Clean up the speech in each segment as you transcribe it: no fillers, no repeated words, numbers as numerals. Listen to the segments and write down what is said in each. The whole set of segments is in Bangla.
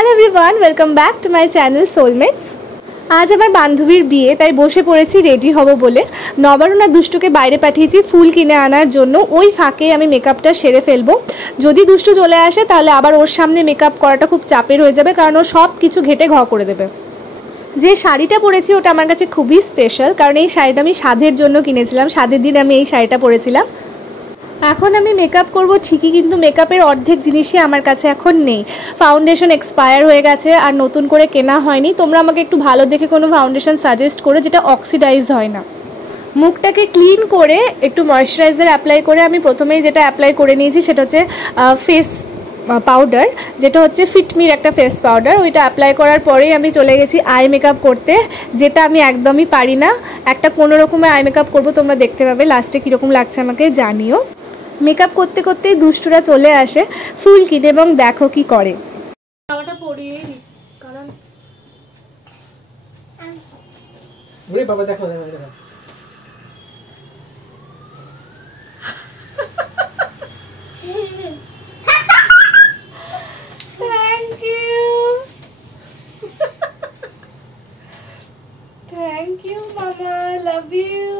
Hello everyone, welcome back to my channel soulmates. আজ আমার বান্ধবীর বিয়ে, তাই বসে পড়েছি রেডি হব বলে। নবারুণ আর দুষ্টুকে বাইরে পাঠিয়েছি ফুল কিনে আনার জন্য। ওই ফাঁকে আমি মেকআপটা সেরে ফেলবো। যদি দুষ্টু চলে আসে তাহলে আবার ওর সামনে মেকআপ করাটা খুব চাপের হয়ে যাবে, কারণ ও সব কিছু ঘেটে ঘ করে দেবে। যে শাড়িটা পরেছি ওটা আমার কাছে খুবই স্পেশাল, কারণ এই শাড়িটা আমি সাধের জন্য কিনেছিলাম। সাধের দিন আমি এই শাড়িটা পরেছিলাম। এখন আমি মেকআপ করব ঠিকই, কিন্তু মেকআপের অর্ধেক জিনিসই আমার কাছে এখন নেই। ফাউন্ডেশন এক্সপায়ার হয়ে গেছে আর নতুন করে কেনা হয়নি। তোমরা আমাকে একটু ভালো দেখে কোনো ফাউন্ডেশন সাজেস্ট করো যেটা অক্সিডাইজ হয় না। মুখটাকে ক্লিন করে একটু ময়শ্চারাইজার অ্যাপ্লাই করে আমি প্রথমেই যেটা অ্যাপ্লাই করে নিয়েছি সেটা হচ্ছে ফেস পাউডার, যেটা হচ্ছে ফিটমির একটা ফেস পাউডার। ওইটা অ্যাপ্লাই করার পরেই আমি চলে গেছি আই মেকআপ করতে, যেটা আমি একদমই পারি না। একটা কোনো রকমের আই মেকআপ করবো, তোমরা দেখতে পাবে লাস্টে কীরকম লাগছে আমাকে জানিও। মেকআপ করতে করতেই দুষ্টুরা চলে আসে ফুল কিনে, এবং দেখো কি করে। জামাটা পরিয়েই নি, কারণ ওরে বাবা দেখো দেখো দেখো। থ্যাংক ইউ মামা, লাভ ইউ।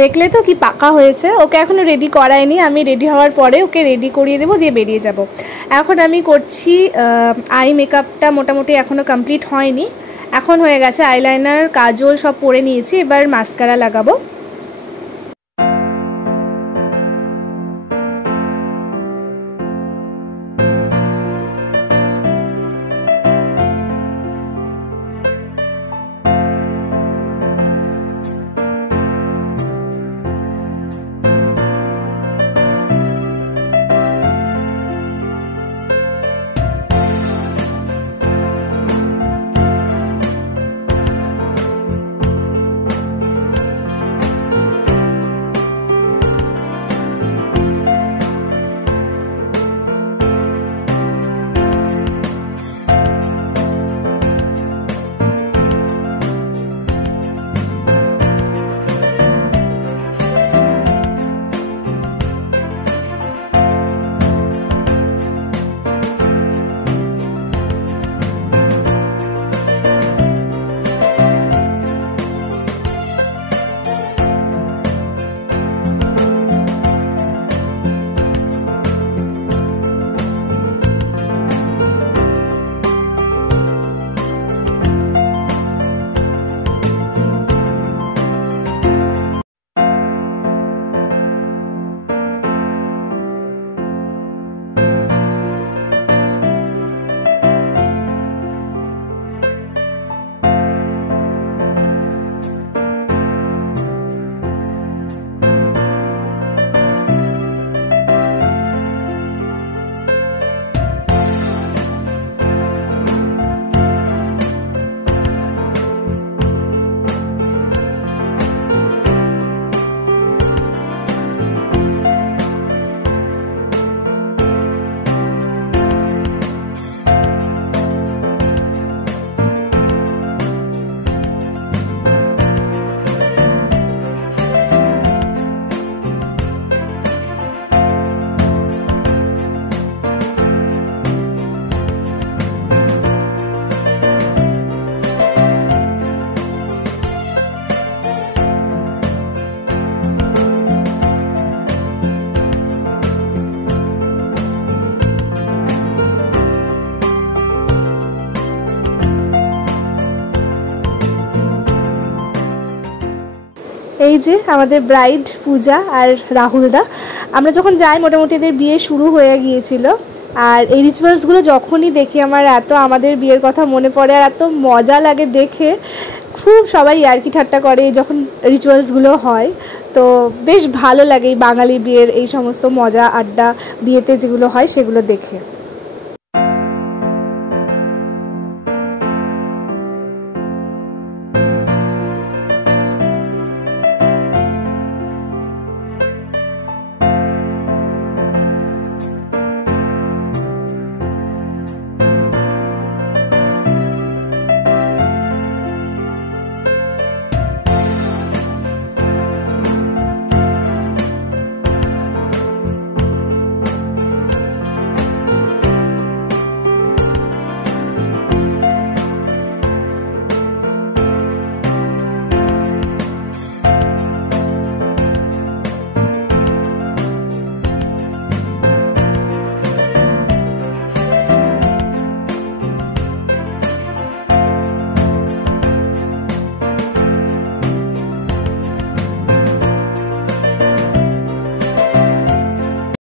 দেখলে তো কি পাকা হয়েছে। ওকে এখনো রেডি করায়নি, আমি রেডি হওয়ার পরে ওকে রেডি করিয়ে দেবো, দিয়ে বেরিয়ে যাব। এখন আমি করছি আই মেকআপটা, মোটামুটি এখনো কমপ্লিট হয়নি। এখন হয়ে গেছে, আইলাইনার কাজল সব পরে নিয়েছি, এবার মাস্কারা লাগাবো। এই যে আমাদের ব্রাইড পূজা আর রাহুলদা, আমরা যখন যাই মোটামুটি এদের বিয়ে শুরু হয়ে গিয়েছিল। আর এই রিচুয়ালসগুলো যখনই দেখি আমার এত আমাদের বিয়ের কথা মনে পড়ে, আর এত মজা লাগে দেখে। খুব সবাই ইয়ার্কি ঠাট্টা করে যখন রিচুয়ালসগুলো হয়, তো বেশ ভালো লাগে এই বাঙালি বিয়ের এই সমস্ত মজা আড্ডা বিয়েতে যেগুলো হয় সেগুলো দেখে।